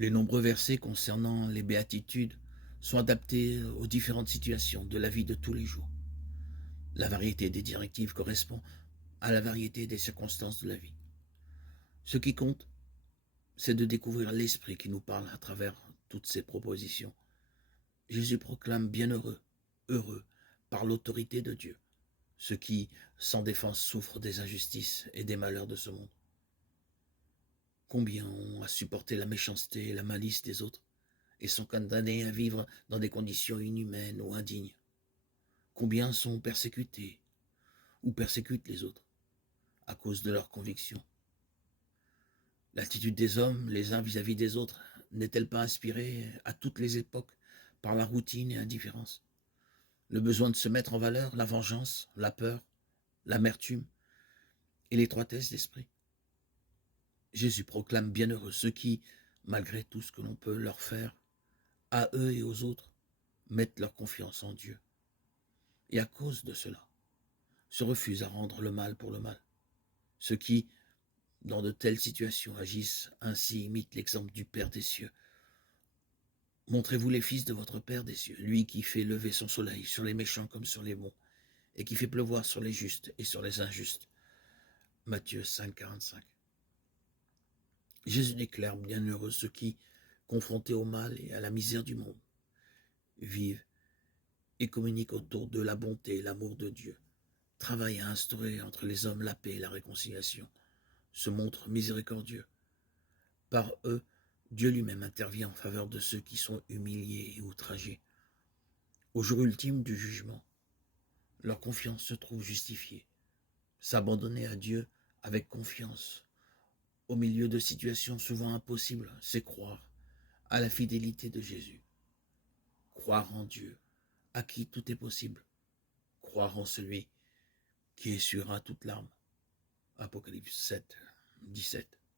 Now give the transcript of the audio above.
Les nombreux versets concernant les béatitudes sont adaptés aux différentes situations de la vie de tous les jours. La variété des directives correspond à la variété des circonstances de la vie. Ce qui compte, c'est de découvrir l'esprit qui nous parle à travers toutes ces propositions. Jésus proclame bienheureux, heureux, par l'autorité de Dieu, ceux qui, sans défense, souffrent des injustices et des malheurs de ce monde. Combien ont à supporter la méchanceté et la malice des autres et sont condamnés à vivre dans des conditions inhumaines ou indignes? Combien sont persécutés ou persécutent les autres à cause de leurs convictions? L'attitude des hommes, les uns vis-à-vis des autres, n'est-elle pas inspirée à toutes les époques par la routine et l'indifférence? Le besoin de se mettre en valeur, la vengeance, la peur, l'amertume et l'étroitesse d'esprit. Jésus proclame bienheureux ceux qui, malgré tout ce que l'on peut leur faire, à eux et aux autres, mettent leur confiance en Dieu. Et à cause de cela, se refusent à rendre le mal pour le mal. Ceux qui, dans de telles situations, agissent ainsi imitent l'exemple du Père des cieux. Montrez-vous les fils de votre Père des cieux, lui qui fait lever son soleil sur les méchants comme sur les bons, et qui fait pleuvoir sur les justes et sur les injustes. Matthieu 5, 45. Jésus déclare bienheureux ceux qui, confrontés au mal et à la misère du monde, vivent et communiquent autour de la bonté et l'amour de Dieu, travaillent à instaurer entre les hommes la paix et la réconciliation, se montrent miséricordieux. Par eux, Dieu lui-même intervient en faveur de ceux qui sont humiliés et outragés. Au jour ultime du jugement, leur confiance se trouve justifiée. S'abandonner à Dieu avec confiance, au milieu de situations souvent impossibles, c'est croire à la fidélité de Jésus. Croire en Dieu, à qui tout est possible. Croire en celui qui essuiera toute larme. Apocalypse 7, 17.